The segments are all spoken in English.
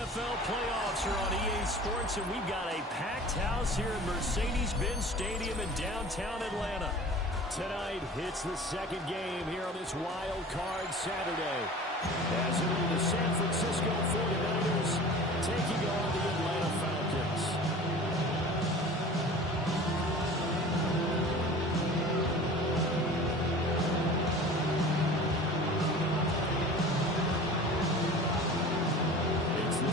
NFL playoffs are on EA Sports, and we've got a packed house here at Mercedes-Benz Stadium in downtown Atlanta. Tonight, it's the second game here on this wild card Saturday. As it'll be the San Francisco 49ers taking on the Atlanta Falcons.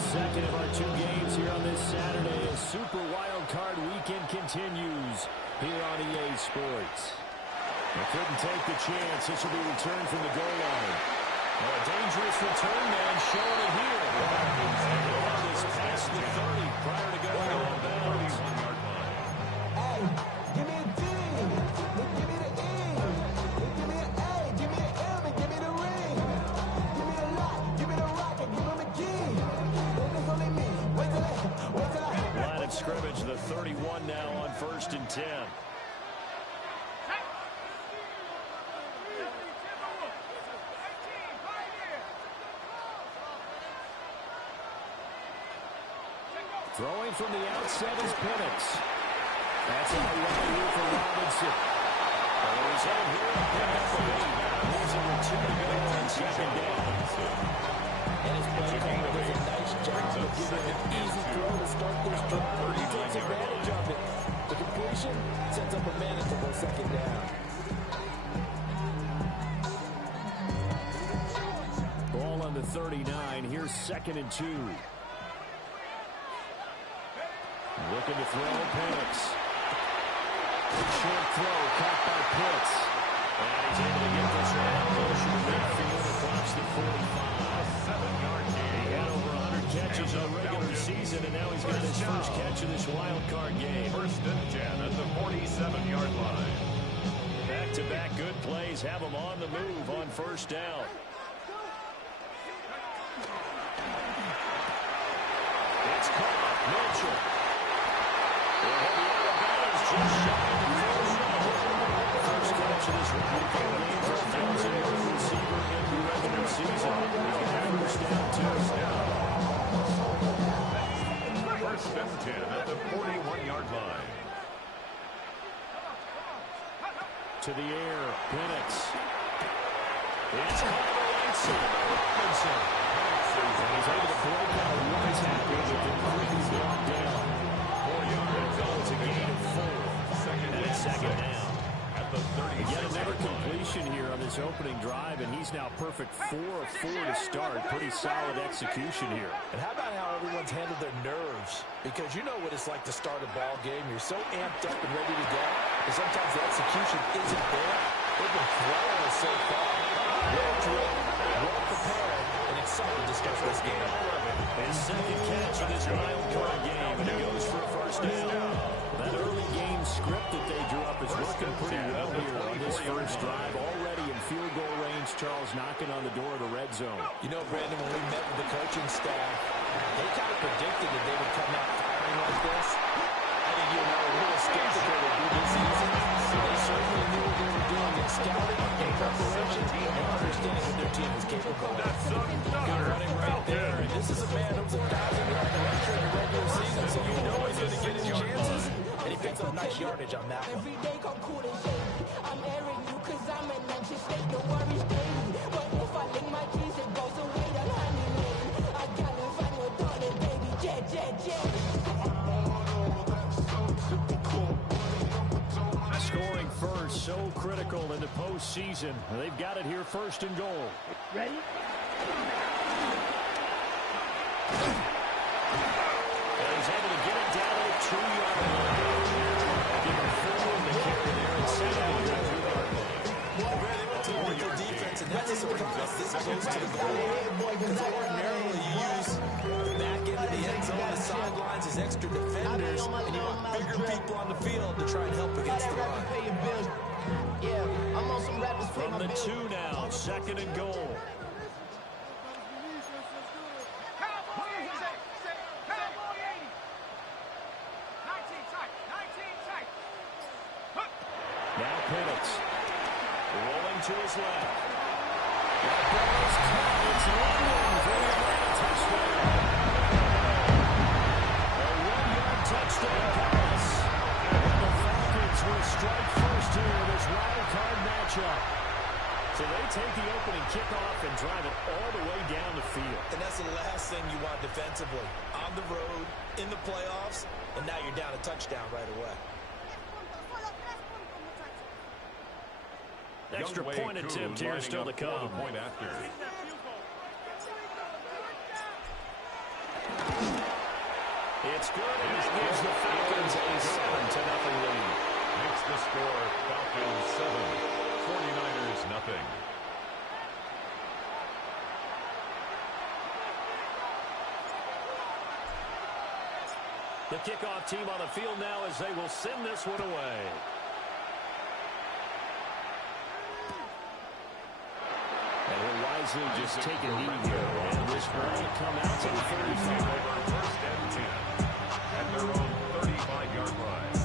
Second of our two games here on this Saturday as Super Wild Card Weekend continues here on EA Sports. They couldn't take the chance. This will be returned from the goal line. A dangerous return man showing it here. And the ball is past the 30 prior to going on bounds. Hey, give me a D. Give me the E. Give me an A. Give me an M. And give me the ring. Give me a lot. Give me the rock. And give him a key. Line of scrimmage, the 31 now on 1st and 10. Throwing from the outset is Penix. That's a right here for Robinson. He's out here to pick up the lead. There's a return to go on 2nd down. And his play caller does a nice job of giving an easy throw to start this drive. He takes advantage of it. The completion sets up a manageable 2nd down. Ball on the 39. Here's 2nd and 2. Looking to throw, Penix. Short throw, caught by Pitts. And he's able to get this one out closer to midfield across the 45. 7-yard gain. He had over 100 catches in the regular season, and now he's got his first catch of this wild card game. 1st and 10 at the 47-yard line. Back-to-back good plays have him on the move on 1st down. It's caught. Mitchell. Just shy of the first catch of this wild card game for Jones and the receiver in the regular season. He's got first down, 2. 1st and 10 at the 41-yard line. To the air, Penix. It's Robinson. And he's able to break out one tackle with the quickly brought down. 4-yard goal. It's a gain of 4. And it's 2nd down. At the 30. Yet another completion here on this opening drive, and he's now perfect 4 of 4 to start. Pretty solid execution here. And how about how everyone's handled their nerves? Because you know what it's like to start a ball game. You're so amped up and ready to go, and sometimes the execution isn't there. They've been throwing us so far. Well drilled, well prepared, and excited to start this game. His 2nd catch of this wild card game, and it goes for a 1st down. That early game script that they drew up is working pretty well here on this first drive. Already in field goal range, Charles knocking on the door of the red zone. You know, Brandon, when we met with the coaching staff, they kind of predicted that they would come out firing like this. I think you and I were a little skeptical to do this season. So they certainly knew what they were doing in scouting and preparation and understanding what their team was capable of. Good running right there. And this is a man who was a 1,000-yard rusher in the regular season, so you know he's going to get his chances. And he picks up nice yardage on that one. Every day come cool and shady. I'm airing you cause I'm an anxious state. No worries daily. But if I link my keys, it goes away the honeymoon. I gotta find your daughter, baby. Jet. Scoring first, so critical in the postseason. They've got it here, 1st and goal. Ready? And he's able to get it down to the 2-yard line. Give him 4 in the carry there and 7 on the 2-yard line. They went to a good defense, and that's a surprise. This goes to the goal line. Because ordinarily you use the back end of the end zone, the sidelines as extra defenders, and you want bigger people on the field to try and help against the run. From the 2 now, 2nd and goal. Now Penix rolling to his left. That ball is caught. It's London for the Atlanta touchdown. interesting pass. And the Falcons will strike first here in this wild card matchup. So they take the opening kickoff and drive it all the way down the field. And that's the last thing you want defensively. On the road, in the playoffs, and now you're down a touchdown right away. Extra point attempt here still to come. Point after. It's good, and it gives the Falcons a 7-0 lead. Makes the score Falcons 7, 49ers nothing. The kickoff team on the field now as they will send this one away. And he'll wisely just take a knee here. And this will come out to the 35. First and 10 at their own 35-yard line.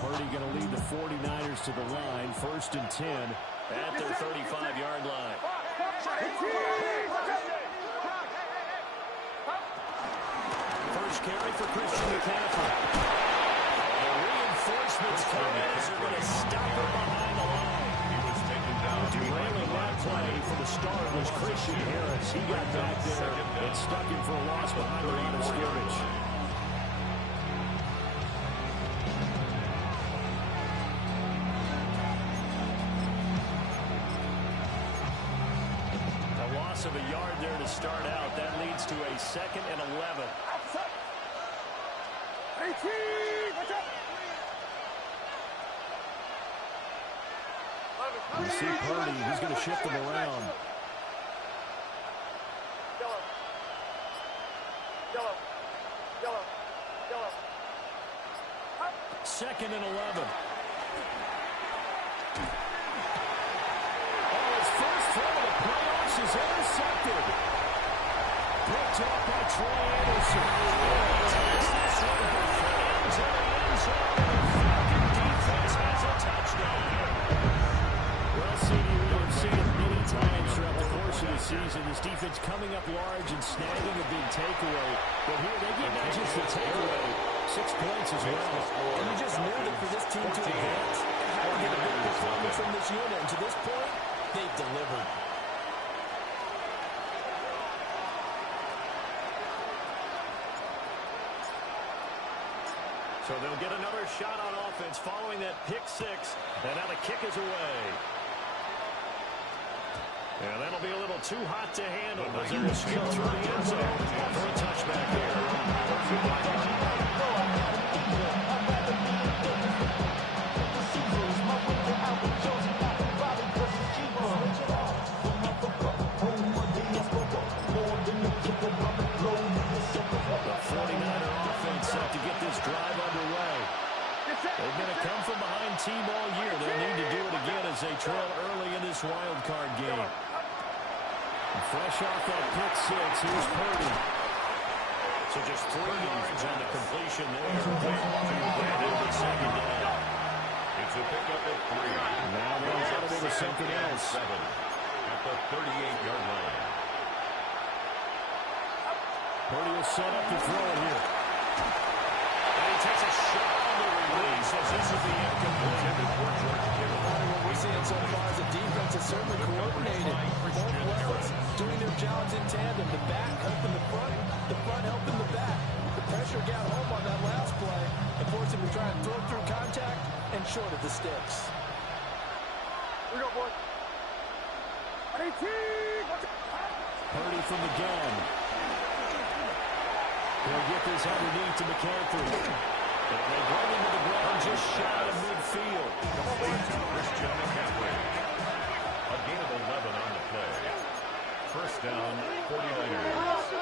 Purdy going to lead the 49ers to the line. First and 10 at their 35-yard line. First carry for Christian McCaffrey. The reinforcements come as they're going to stop him behind the line. He was taken down. Derailing that play for the start was Christian Harris. He got back there and stuck him for a loss behind the line of scrimmage. A loss of a yard there to start out. That leads to a 2nd and 11. You see Purdy, he's going to shift them around. Second and 11. His first throw of the playoffs is intercepted. Picked off by Troy Anderson. Takes this one into the end zone. Falcon defense has a touchdown. Well, CD, we have seen it many times throughout the course of the season. This defense coming up large and snagging a big takeaway. But here they get not just the takeaway, 6 points as well. And you just knew that for this team to advance, they had to get a big performance from this unit. And to this point, they've delivered. So they'll get another shot on offense following that pick six. And now the kick is away. And that'll be a little too hot to handle as they're going to skip through the end zone for a touchback here. The 49er offense set to get this drive underway. They're going to come from behind team all year. They'll need to do it again as they trail early in this wild card game. And fresh off that pick six, here's Purdy. So just 3 yards on the completion there. The second down. It's a pickup at 3. Now they'll try to do something else. 7 at the 38-yard line. Purdy will set up to throw it here. And he takes a shot on the release as this will be incomplete. What we're seeing so far is the defense is certainly coordinated. Both levels doing their jobs in tandem. The back helping the front helping the back. The pressure got home on that last play and forced him to try and throw through contact and short of the sticks. We go, boy. Purdy from the gun. They'll get this underneath to McCaffrey. And they bring him to the ground just shy of midfield. Complete to Christian McCaffrey. A gain of 11 on the play. First down, 49ers.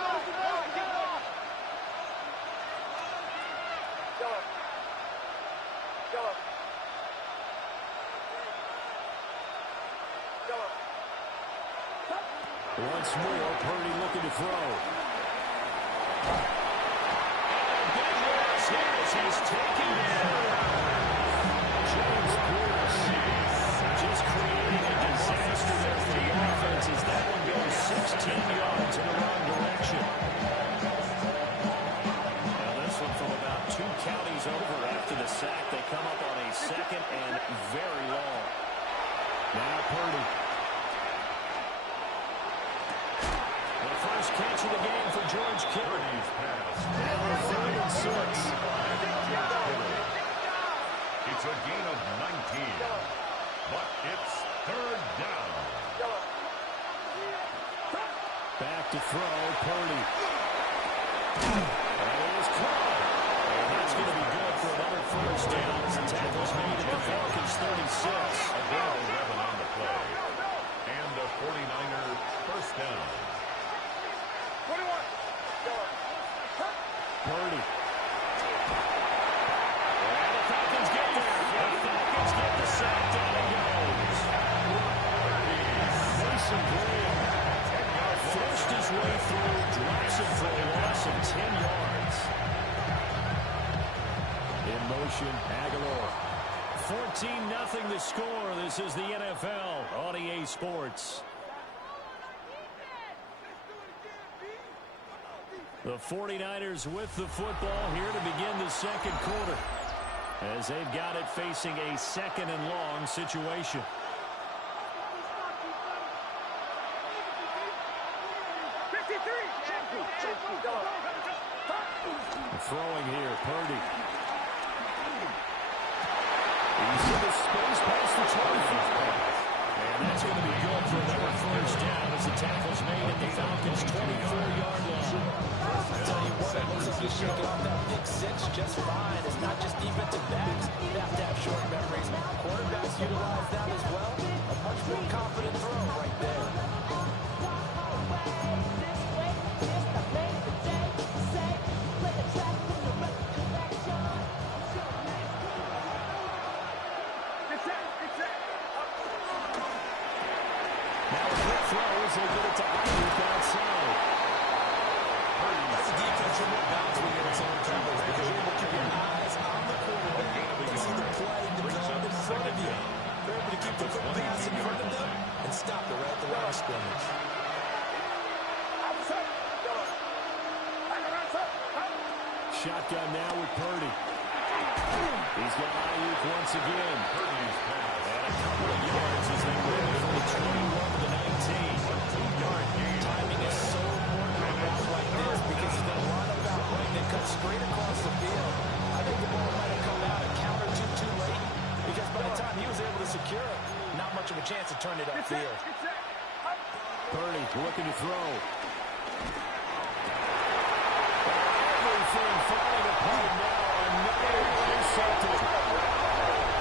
Once more, Purdy looking to throw. as he's taken down. James Pierce just creating a disaster there for the offense as that one goes 16 yards in the wrong direction. Now this one from about 2 counties over after the sack. They come up on a second and very long. Now Purdy. The first catch of the game for George Kittle. Now 3rd and 6. It's a gain of 19, but it's 3rd down. Back to throw, Purdy. And it is caught. And that's going to be good for another first down as the tackle's made at the Falcons 36. A gain of 11 on the play. And a 49er first down. 21. Purdy. And the Falcons get there. The Falcons get the sack. Down he goes. Mason Graham forced his way through, drops him for a loss of 10 yards. In motion, Aguilar. 14-0 the score. This is the NFL on EA Sports. The 49ers with the football here to begin the second quarter, as they've got it facing a 2nd and long situation. Throwing here, Purdy. He's in the space past the 25. And that's going to be good for another first down as the tackle's made at the Falcons' 24-yard line. I'll tell you what, Moses was shaking off that pick 6 just fine. It's not just defensive backs. They have to have short memories. Quarterbacks utilize that as well. A much more confident throw right there. They get it to Ayuk outside. That's a defense from what bounds when you're in its own coverage because you're able to keep your eyes on the quarterback. You can see the play develop in front of you. They're able to keep the quick pass in front of them and stop it right at the line of scrimmage. Shotgun now with Purdy. He's got Ayuk once again. Purdy's pass. And a couple of yards as they move it from the 21 to the 19. Timing is so important on routes like this because he's done a lot about running that cut straight across the field. I think the ball might have come out a count or two too late because by the time he was able to secure it, not much of a chance to turn it upfield. Purdy looking to throw. Everything falling apart now. Another intercepted.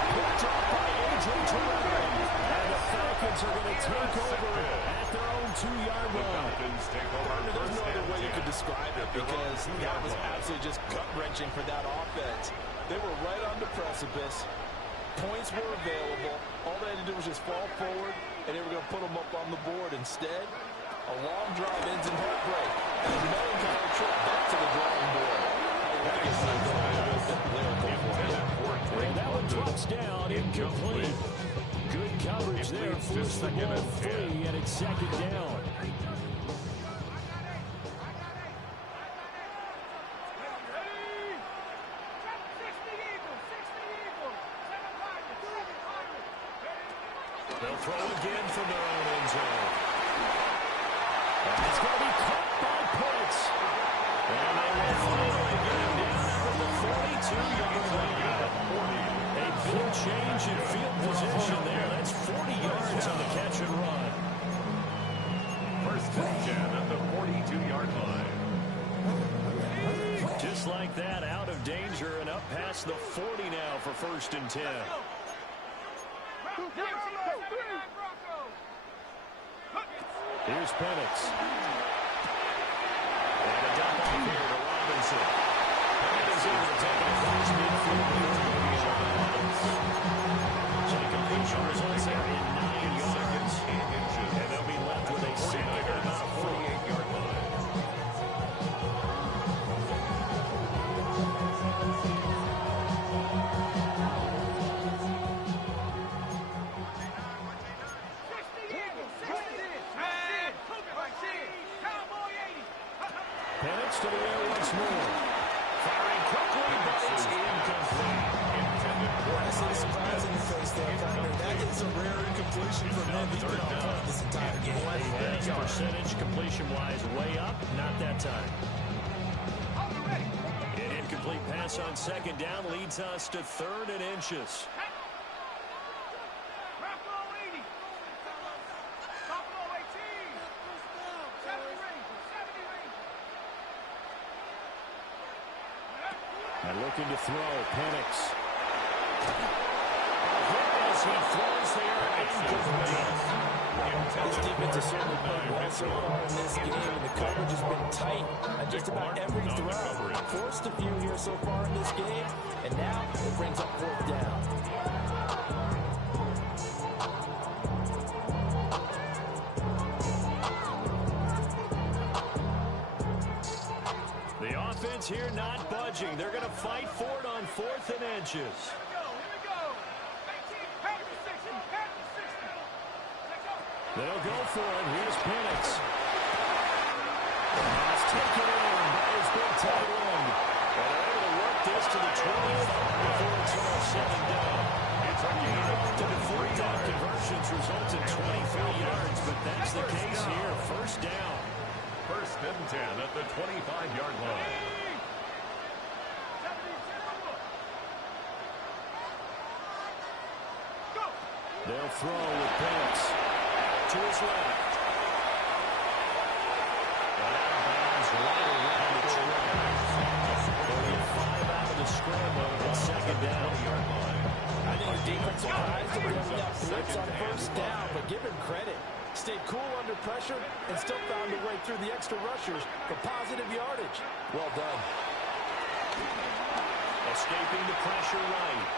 Picked up by A.J. Terrell. And the Falcons are going to take over at their own 2-yard line. There's no other way you could describe it because that was absolutely just gut-wrenching for that offense. They were right on the precipice. Points were available. All they had to do was just fall forward, and they were going to put them up on the board. Instead, a long drive ends in heartbreak. And a melancholy trip back to the drawing board. And that one drops down, incomplete. Good coverage there, forced the ball free, and it's 2nd down. They'll throw again from their own end zone. And it's going to be caught by Pitts. And they will finally get him down from the 42-yard line. A big change in field position there. That's 40 yards on the catch and run. First and 10 at the 42-yard line. Just like that, out of danger and up past the 40 now for 1st and 10. Here's Penix. And a dump off here to Robinson. Penix is able to take it across midfield. So the completion results there in 9 yards. And they'll be left with a second at about 48-yard line. to the air once more. Firing quickly, but it's incomplete. I see the surprise in your face there, partner. That is a rare incompletion from him. He's been on point this entire game. He has percentage completion-wise way up. Not that time. An incomplete pass on second down leads us to 3rd and inches. And looking to throw, Penix. As he throws there, incomplete. This defense has certainly played well so far in this game, and the coverage has been tight on just about every throw. Forced a few here so far in this game, and now it brings up 4th down. The offense here not budging. They're going to fight for it on 4th and inches. They'll go for it. Here's Penix. It's taken in by his big tight end. And they're able to work this to the 25 before it's all said and done. The 3-down conversions result in 23 yards, but that's the case here. 1st down. 1st and 10 at the 25-yard line. They'll throw with Penix to his left. And out of bounds right around the track. They'll get 5 out of the scramble on 2nd down. I think the defense surprised to bring that blitz on 1st down, but give him credit. Stayed cool under pressure and still found a way through the extra rushers for positive yardage. Well done. Escaping the pressure right.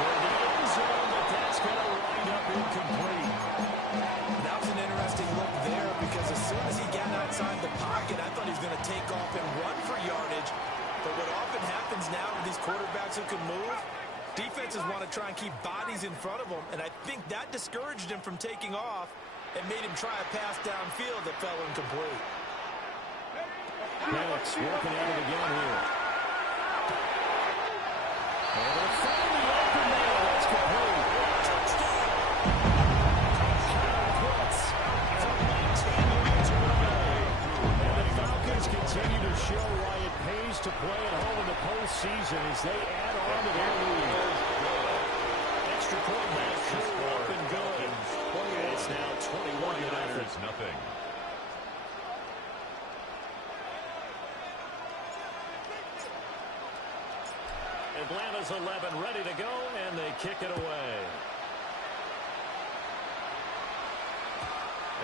Toward the end zone, but that's going to wind up incomplete. That was an interesting look there because as soon as he got outside the pocket, I thought he was going to take off and run for yardage. But what often happens now with these quarterbacks who can move, defenses want to try and keep bodies in front of them, and I think that discouraged him from taking off and made him try a pass downfield that fell incomplete. Penix working at it again here. And they'll find the open man. That's complete. Touchdown. Puts from 19 yards away. And the Falcons continue to show why it pays to play at home in the postseason as they add on to their lead. Extra point back through up and good. It's now 21-0. Atlanta's 11 ready to go, and they kick it away.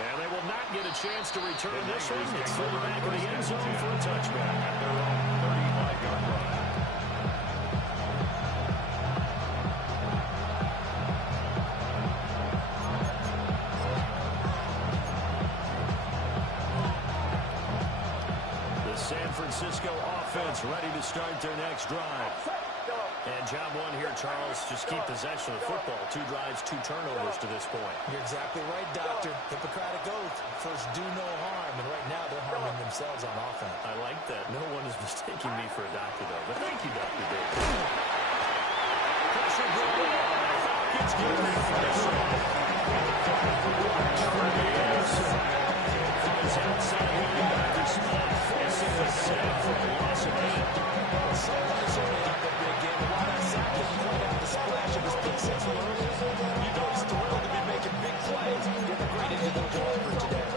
And they will not get a chance to return this one. It's through the back of the end zone for a touchback at their own 35-yard line. The San Francisco offense ready to start their next drive. And job one here, Charles, just keep possession of the football. 2 drives, 2 turnovers to this point. You're exactly right, Doctor. Hippocratic oath. First, do no harm. And right now, they're harming themselves on offense. I like that. No one is mistaking me for a doctor, though. But thank you, Dr. Dave. Pressure ball. Falcons get it for this one. From his outside linebacker spot, forcing the sack for a loss of 8. Someone is only out the big game. And while that sack didn't point out the splash of his pick six early, you know he's thrilled to be making big plays. Did a great individual effort today.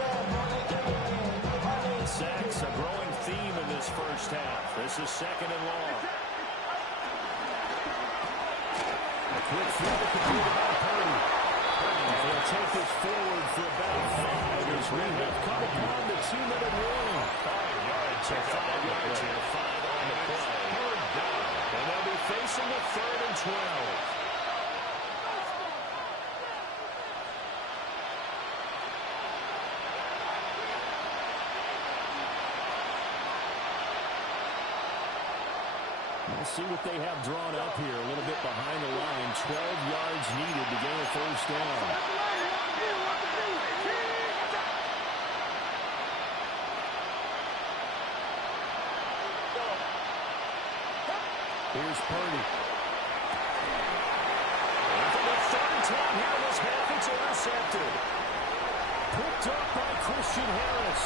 Sacks, a growing theme in this first half. This is 2nd and long. A quick throw completed by Purdy. And he'll take this forward for about 5 as we have come upon the 2-minute warning. 5 yards here. 5 on the play. And they'll be facing the 3rd and 12. We'll see what they have drawn up here. A little bit behind the line. 12 yards needed to gain a 1st down. Here's Purdy. And for the third time here in this half, it's intercepted. Picked up by Christian Harris.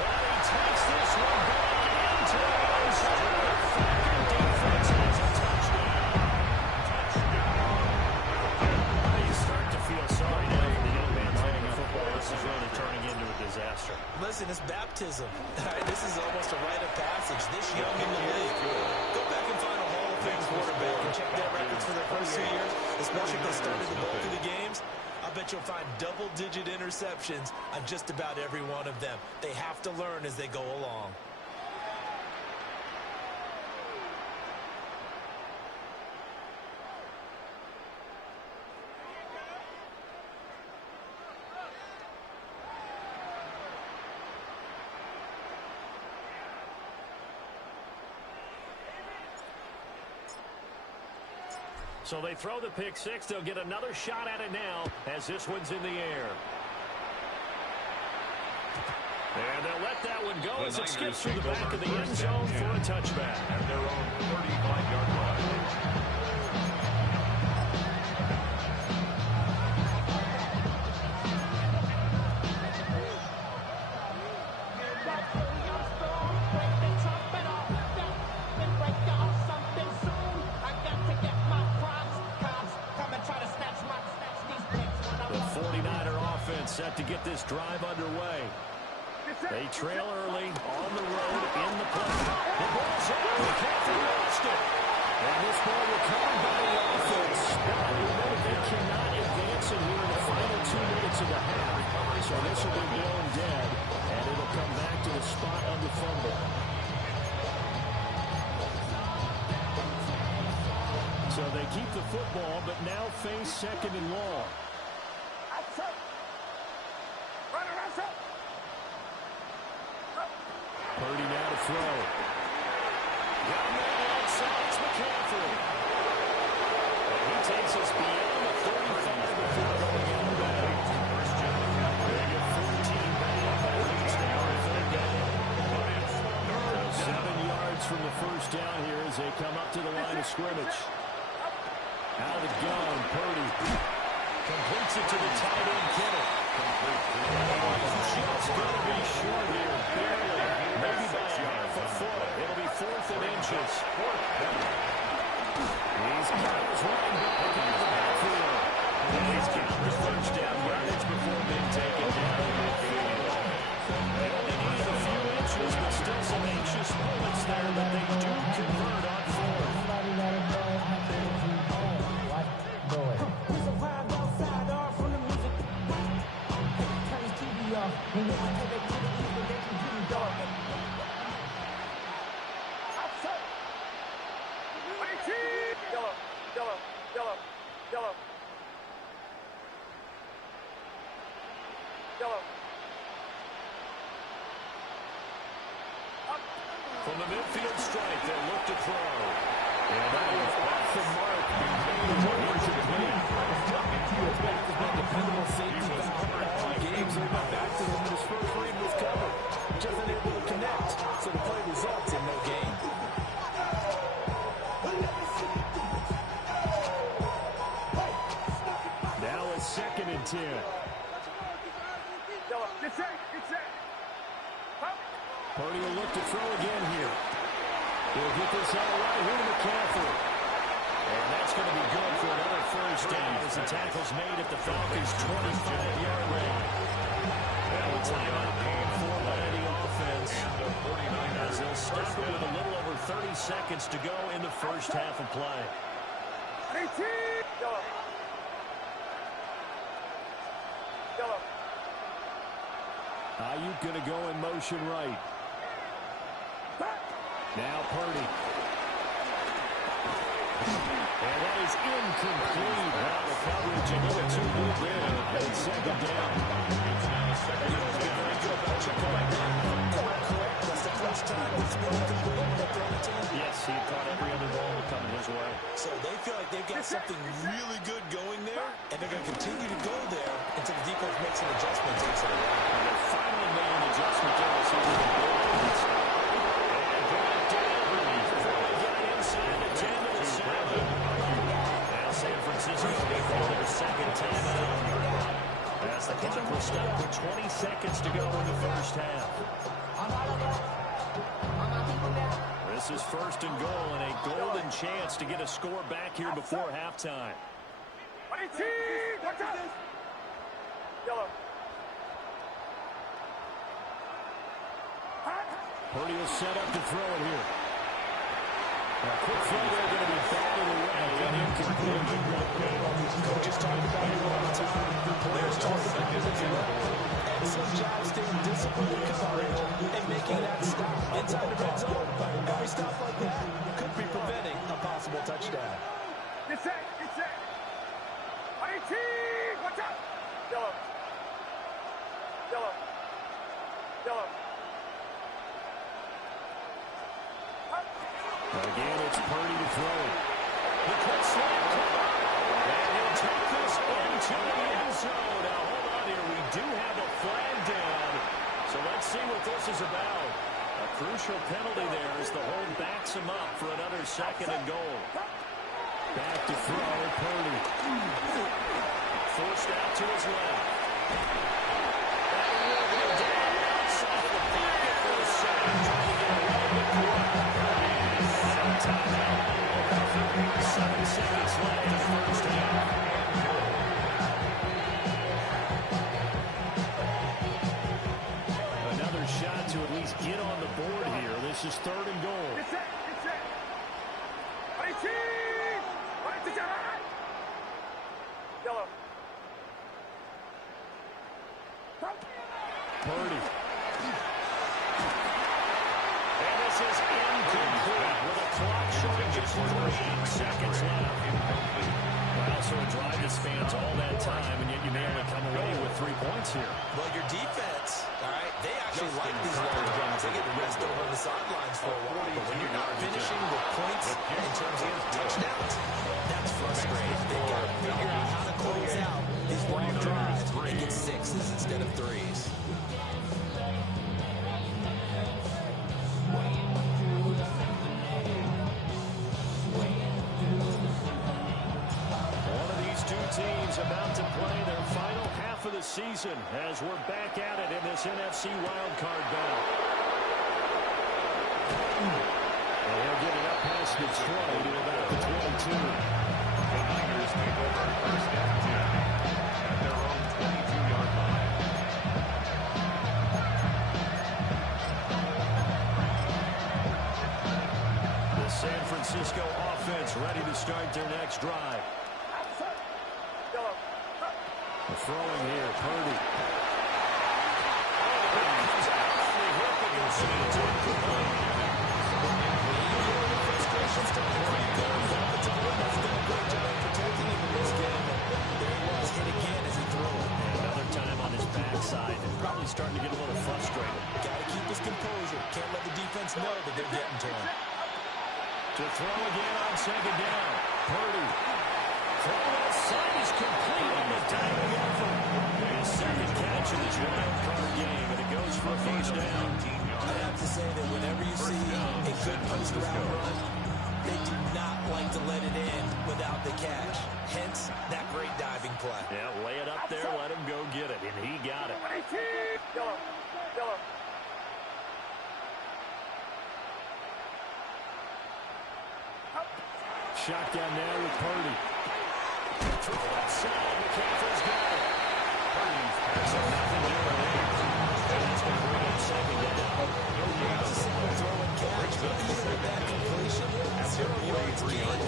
And he takes this one back into the end zone. Falcon defense has a touchdown. You start to feel sorry now for the young man playing football. This is really turning into a disaster. Listen, it's baptism. This is almost a rite of passage. This young in the league. Go back and find a Hall of Fame quarterback and check their records for their first 2 years, especially if they started the bulk of the games. I bet you'll find double-digit interceptions on just about every one of them. They have to learn as they go along. So they throw the pick six. They'll get another shot at it now as this one's in the air. And they'll let that one go as it skips through the back of the end zone for a touchback. At their own 35-yard line. Set to get this drive underway. They trail early on the road in the play. The ball's out. McCaffrey lost it. And this ball recovered by the offense. But remember, they cannot advance it here in the final 2 minutes of the half. So this will be blown dead, and it'll come back to the spot on the fumble. So they keep the football, but now face second and long. Purdy now to throw. Got a man outside. It's McCaffrey. And he takes us beyond the 35 before going in the back. They get 14 back. That leads now to third down. 7 yards from the first down here as they come up to the line of scrimmage. Out of the gun, Purdy completes it to the tight end, Kittle. Just going to be short here, barely. Maybe by half a foot. It'll be 4th and inches. He's got his running back into the backfield. And he's getting the first down yardage before being taken down. They only needed a few inches, but still some anxious moments there, but they do convert on 4th. From the midfield strike, they'll look to throw. And that was off the mark. Back has been dependable safety valve all games. We went back to him when his first read was covered. Just unable to connect, so the play results in no gain. Now it's 2nd and 10. Get set. Purdy will look to throw again here. He'll get this out right here to McCaffrey. And that's going to be good for another first down as the tackle's made at the Falcons' 25-yard line. Now a timeout paid for by the offense. As they'll stop it with a little over 30 seconds to go in the first half of play. Ayuk going to go in motion right. Now Purdy. And that is incomplete. Now the coverage a little too good there. And 2nd down. Yes, he caught every other ball coming his way. So they feel like they've got something really good going there, and they're going to continue to go there until the defense makes an adjustment, takes it away. And they finally made an adjustment there to see if they can go. And brought down before they get Francisco will call their second timeout. As the clock will stop with 20 seconds to go in the first half. This is first and goal and a golden chance to get a score back here before halftime. Yellow. Purdy will set up to throw it here. A quick throw there going to be batted away and incomplete. Coaches talked about it all the time. Players talk about it as well. Excellent job staying disciplined and coverage and making that stop inside the red zone. Every stop like that could be preventing a possible touchdown. Get set. Get set. IT. Watch out. Yellow. Yellow. Yellow. Again, it's Purdy to throw it. The quick slant. And he'll take this into the end zone. Now, hold on here. We do have a flag down. So let's see what this is about. A crucial penalty there as the hold backs him up for another second and goal. Back to throw, Purdy. Forced out to his left. And he'll go down outside of the pocket for a second. Trying to get away with it. Timeout. 7 seconds left in the first half. Another shot to at least get on the board here. This is third and goal. Get set. Get set. IT. Yellow. Purdy. And this is incomplete with a clock showing just 3 seconds left. Well, so a drive that spans all that time, and yet you may only come away with 3 points here. Well, your defense, all right, they actually like these long drives. They get the rest over on the sidelines for a while. But when you're not finishing with points in terms of touchdowns, that's frustrating. They've got to figure out how to close out these long drives and get 6s instead of 3s. Teams about to play their final half of the season as we're back at it in this NFC wildcard battle. And they'll get it up past Detroit to about the 22. The Niners take over first and 10 at their own 22-yard line. The San Francisco offense ready to start their next drive. Throwing here, Purdy. Another time on his backside and probably starting to get a little frustrated. Got to keep his composure. Can't let the defense know that they're getting to him. To throw again on second down. Purdy. Throw outside is complete on the diving effort. His second catch in this wild card game, and it goes for a first down. I have to say that whenever you see a good post-route run, they do not like to let it in without the catch. Hence, that great diving play. Yeah, lay it up there, let him go get it, and he got it. Yellow. Yellow. Shotgun now with Purdy. Throw outside, McCaffrey's got it. Purdy's passing nothing to her there. And that's going to bring up second down. It's a simple throw and catch, but even with that completion, 0 yards gain.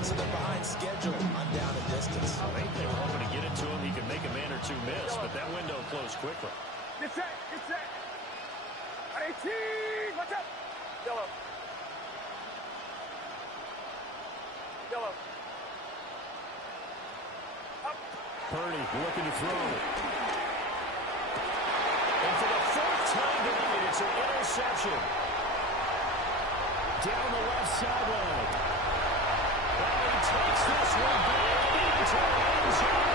So they're behind schedule on down and distance. I think they were hoping to get it to him. He could make a man or two miss, but that window closed quickly. Get set. Get set. IT. Watch out. Yellow. Yellow. Purdy looking to throw. And for the fourth time tonight, it's an interception. Down the left sideline. And he takes this one back into the end zone.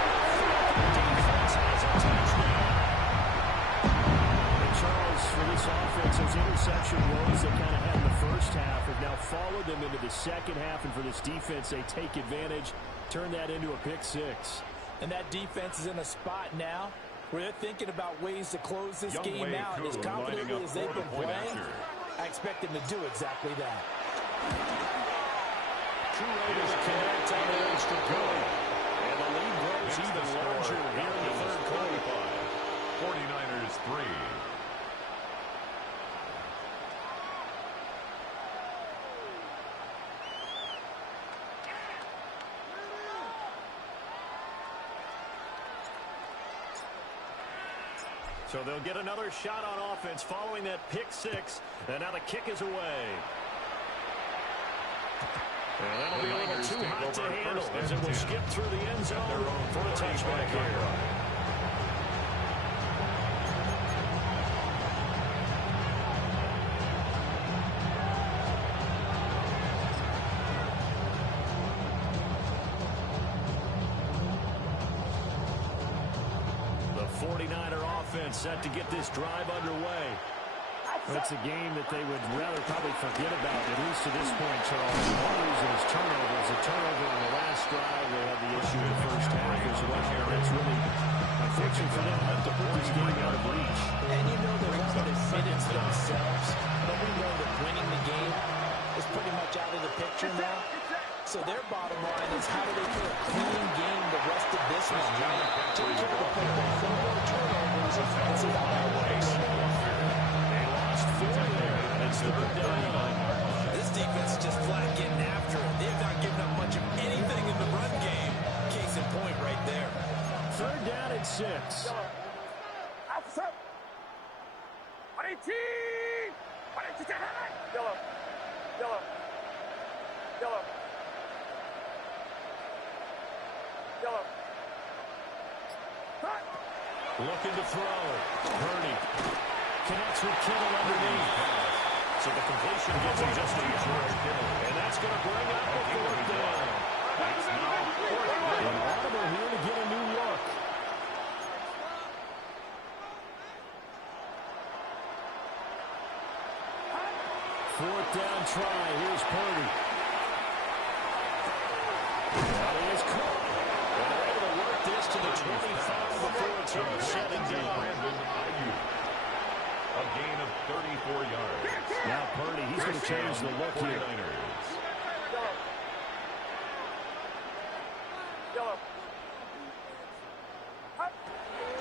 The defense has a touchdown. And Charles, for this offense, those interception woes they kind of had in the first half, have now followed them into the second half, and for this defense, they take advantage, turn that into a pick six. And that defense is in a spot now where they're thinking about ways to close this game out. And as confidently as they've been playing, I expect them to do exactly that. Two Raiders connect on the extra point. And the lead grows even larger here in the third quarter. 49ers 3. So they'll get another shot on offense following that pick six. And now the kick is away. And that'll be a little too hot to handle as it will skip through the end zone for a touchback here. Set to get this drive underway. It's a game that they would rather probably forget about, at least to this point, Charles. One reason is turnovers. A turnover on the last drive. They had the issue in the first half as well. That's really unfortunate for them to put this game out of reach. And you know the limited minutes themselves. But we know that winning the game is pretty much out of the picture now. So their bottom line is how do they play a clean game the rest of this one? Take care of the football, no more turnovers, and see how that works. They lost 4 there, and it's third down. This defense is just flat getting after it. They have not given up much of anything in the run game. Case in point right there. Third down and 6. Officer! 118! 118! Yellow. Yellow. Yellow. Yellow. Looking to throw. Purdy connects with Kittle underneath. So the completion gets him just a yard. And that's going to bring up the fourth down. That's now an audible here to get a new look. Fourth down try. Here's Purdy. That is caught. And they're able to work this to the 25 before it's over 7 down. A gain of 34 yards. Now Purdy, he's going to change the look here. 49ers. Yellow.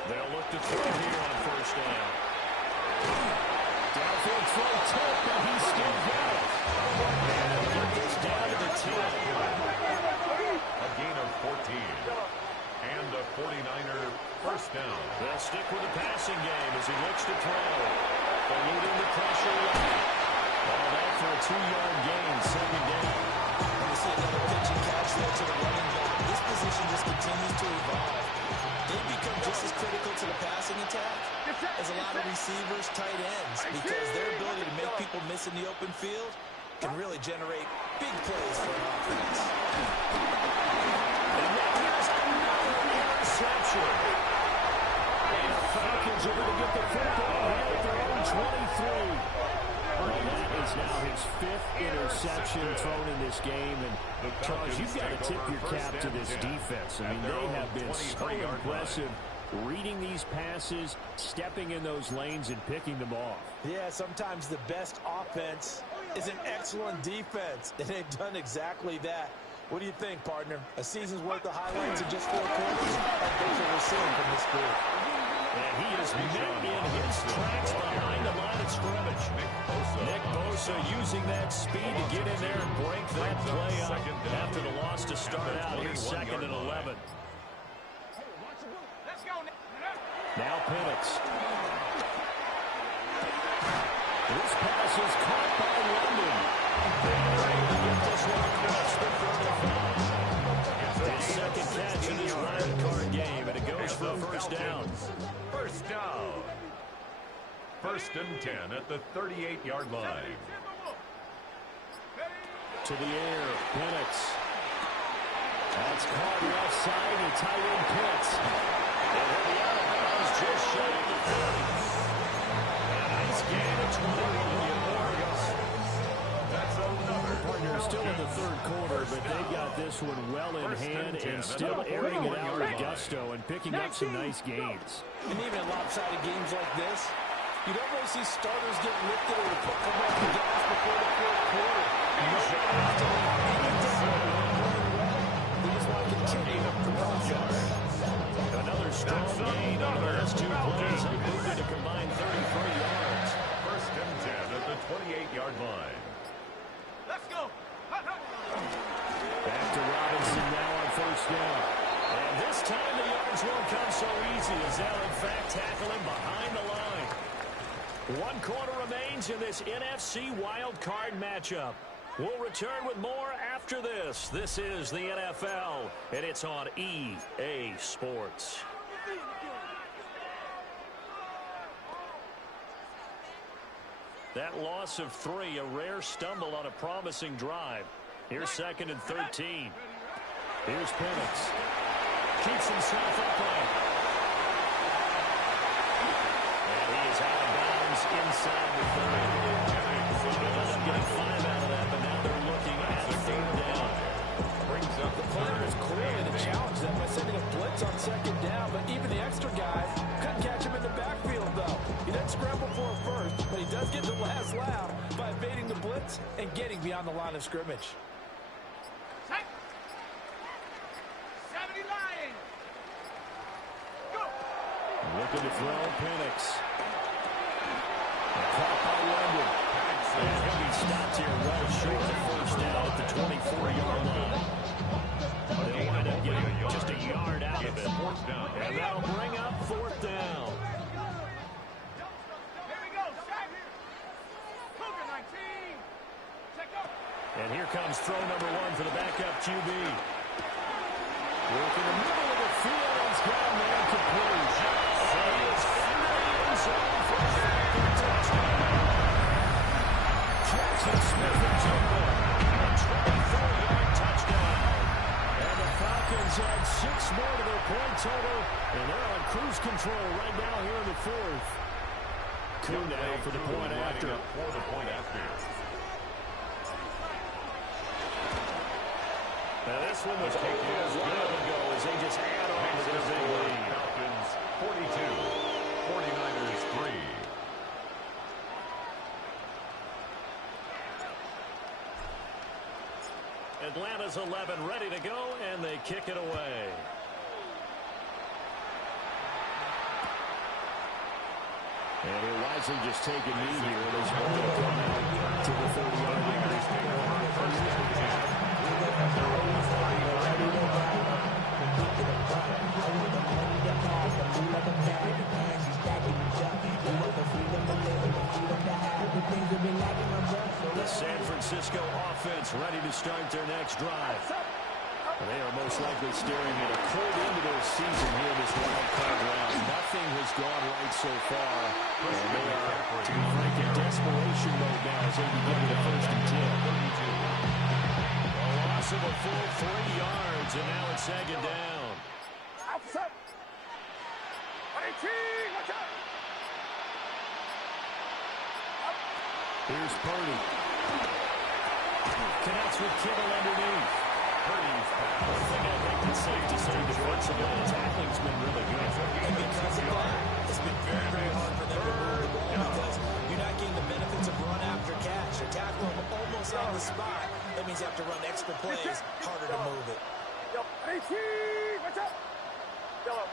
They'll look to throw here on first down. Downfield throw tip, and he's still got it. And they'll get this down to the 10. A gain of 14. And a 49er first down. They'll stick with the passing game as he looks to throw. Eluding the pressure left. All that for a 2-yard gain, second down. You see another pitch and catch there to the running back. This position just continues to evolve. They become just as critical to the passing attack as a lot of receivers, tight ends, because their ability to make people miss in the open field can really generate big plays for an offense. And that is another interception. And the Falcons are going to get the football here at their own 23. Well, that is now his 5th interception thrown in this game. And, Charles, you've got to tip your cap to this defense. I mean, they have been so impressive reading these passes, stepping in those lanes, and picking them off. Yeah, sometimes the best offense is an excellent defense, and they've done exactly that. What do you think, partner? A season's worth of highlights in just 4 quarters? That's what we're seeing from this group. And he is met in his tracks behind the line of scrimmage. Nick Bosa using that speed to get in there and break that play up after the loss to start out. Here's 2nd and 11. Now Penix. This pass is caught by London. They're able to get this one across the 35. His second catch in this wild card game, and it goes for a first down. First down. 1st and 10 at the 38-yard line. To the air, Penix. That's caught left side, and tight end Pitts. And he'll be out of bounds just shy of the 30. A nice gain of 21 yards. That's a Partner, still in the third quarter, but they got this one well in hand and still airing it out with gusto and picking up some nice gains. And even in lopsided games like this, you don't really see starters get lifted or come off the gas before the fourth quarter. Nobody wants to leave any doubt on playing well. They just want to continue the process. Another strong gain on the last two plays, moving to combine 33 yards. First and 10 at the 28-yard line. Let's go. Back to Robinson now on first down. And this time the yards won't come so easy as they'll in fact tackle him behind the line. 1 quarter remains in this NFC wild card matchup. We'll return with more after this. This is the NFL, and it's on EA Sports. That loss of 3, a rare stumble on a promising drive. Here's 2nd and 13. Here's Penix. Keeps himself upright. And he is out of bounds inside the 30. They ended up getting 5 out of that, but now they're looking at 3rd down. Brings up The plan was clearly to challenge them by sending a blitz on 2nd down, but even the extra guys couldn't catch him in the backfield, though. He doesn't scramble for it first, but he does get the last laugh by evading the blitz and getting beyond the line of scrimmage. 70 Lions. Go. Looking to throw Penix. Caught by London. And he'll be stopped here well short of first down at the 24-yard line. They'll wind up getting just a yard out of it. And that'll bring up 4th down. Here we go. Shot. Cougar 19. Check up. And here comes throw number 1 for the backup QB. Work in the middle of the field. It's got man complete. And he is into the end zone for a Falcon touchdown. Jackson Smith and Jumbo. A 24-yard touchdown. And the Falcons add 6 more to their point total. And they're on cruise control right now here in the 4th. Kuhn now for the point after. Now this one was taken as well ago as they just add on to their big lead. Falcons 42, 49ers 3. Atlanta's 11 ready to go, and they kick it away. And he'll wisely just take a knee here. There's one to come out to the 30-yard line. The San Francisco offense ready to start their next drive. They are most likely staring at a cold end of their season here this wild card round. Nothing has gone right so far. And they are, to be frank, in desperation mode now as they begin with a 1st and 10. A loss of a full 3 yards, and now it's 2nd down. Outside. 18. Watch out. Here's Purdy. Connects with Kittle underneath. Purdy's pass. I think it's safe to say defensively the tackling's been really good. And because of that, it's been very, very hard for them to move the ball because you're not getting the benefits of run after catch. You're tackling them almost on the spot. That means you have to run extra plays, harder to move it. Yo, 18. Watch out. Yellow.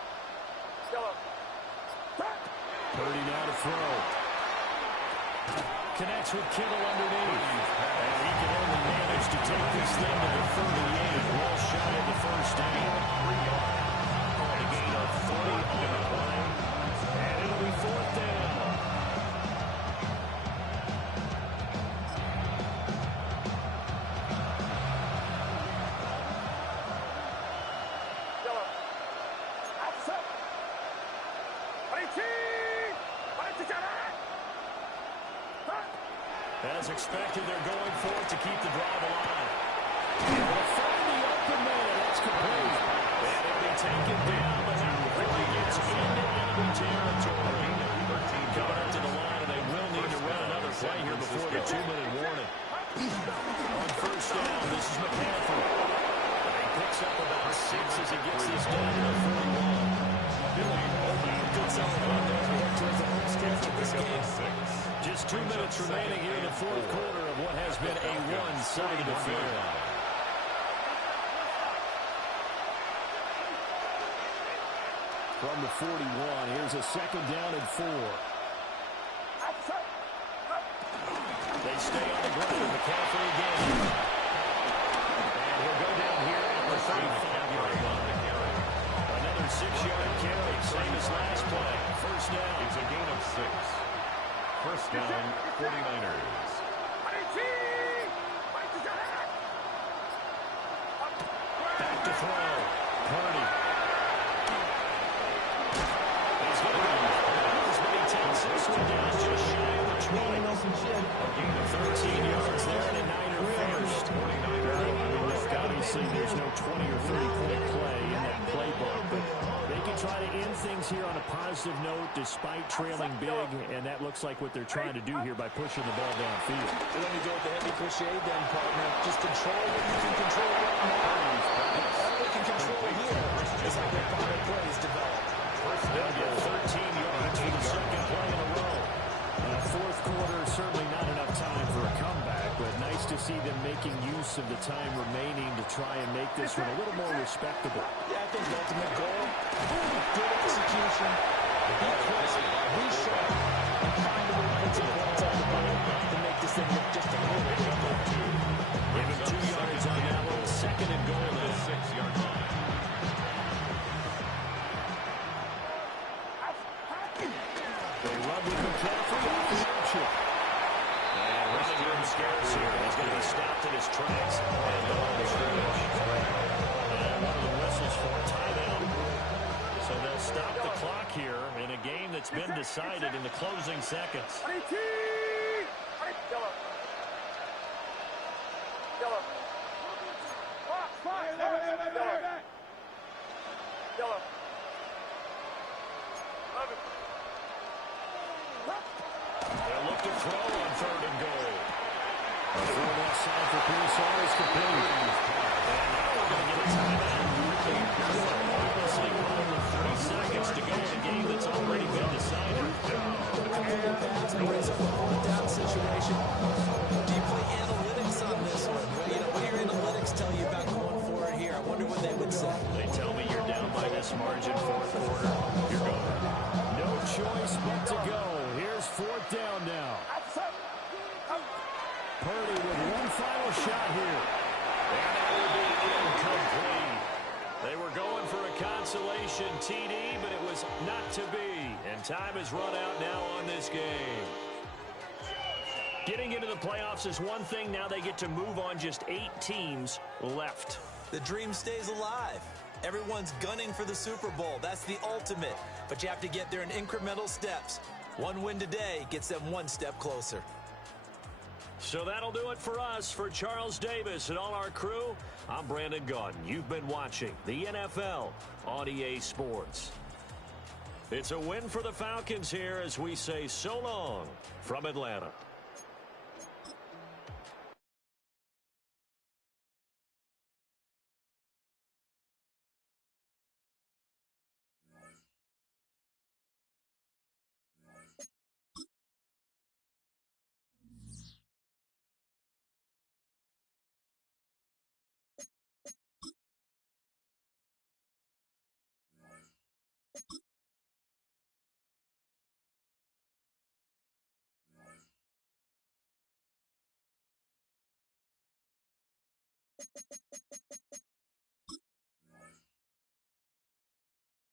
Yellow. Purdy now to throw. Connects with Kittle underneath. And he can only manage to take this thing to the 38. Well shot at the first down. 3 yards. A gain of 40 on the play. And it'll be 4th down. Yellow. Outside. 18. 18. As expected, they're going for it to keep the drive alive. And they'll find the open man. That's complete. And it'll be taken down, but now really gets into enemy territory. Coming up to the line, and they will need to run another play here before the 2-minute warning. On first down, this is McCaffrey. He picks up about 6 as he gets this down to the 41. Good solid run there to work towards the home stretch of this game. Just 2 minutes remaining here in the fourth quarter of what has been a one-sided affair. From the 41, here's a second down and 4. They stay on the ground. McCaffrey again. And he'll go down here at the 35-yard line. Another 6-yard carry, same as last play. First down. It's a gain of 6. First down, 49ers. Back to throw. Purdy. He's going to go. But he takes this one down just shy of the 20. A gain of 13 yards there and a Niner first. Obviously, there's no 20 or 30-point play in that playbook, but they can try to end things here on a positive note despite trailing big, and that looks like what they're trying to do here by pushing the ball downfield. Let me go with the heavy cliche then, partner. Just control what you can control right now. And all we can control here is how their final plays develop. They'll get 13 yards for the second play in a row. Fourth quarter, certainly not enough time for a comeback, but nice to see them making use of the time remaining to try and make this one a little more respectable. Yeah, I think the ultimate goal, good execution, be crisp, be sharp, and find a way to put some points on the board to make this thing look just a little bit better. Even 2 yards on that one, second and goal at the 6-yard line. They run with McCaffrey off the option. And running room scarce here. He's going to be stopped in his tracks and go on the scrimmage. And one of the whistles for a timeout. So they'll stop the clock here in a game that's been decided in the closing seconds. They'll look to throw on third and goal. A full-back sign for Pearsall is complete. And now we're going to get a timeout. Obviously, with 3 seconds to go in a game that's already been decided. Pass brings up a fourth-down situation. Do you play analytics on this one? You know, what do your analytics tell you about going for it here? I wonder what they would say. They tell me you're down by this margin, fourth quarter. You're going. No choice but to go. Here's fourth down now. Purdy with one final shot here. And it will be incomplete. They were going for a consolation TD, but it was not to be. And time has run out now on this game. Getting into the playoffs is one thing. Now they get to move on. Just 8 teams left. The dream stays alive. Everyone's gunning for the Super Bowl. That's the ultimate. But you have to get there in incremental steps. One win today gets them one step closer. So that'll do it for us. For Charles Davis and all our crew, I'm Brandon Gaudin. You've been watching the NFL on EA Sports. It's a win for the Falcons here as we say so long from Atlanta.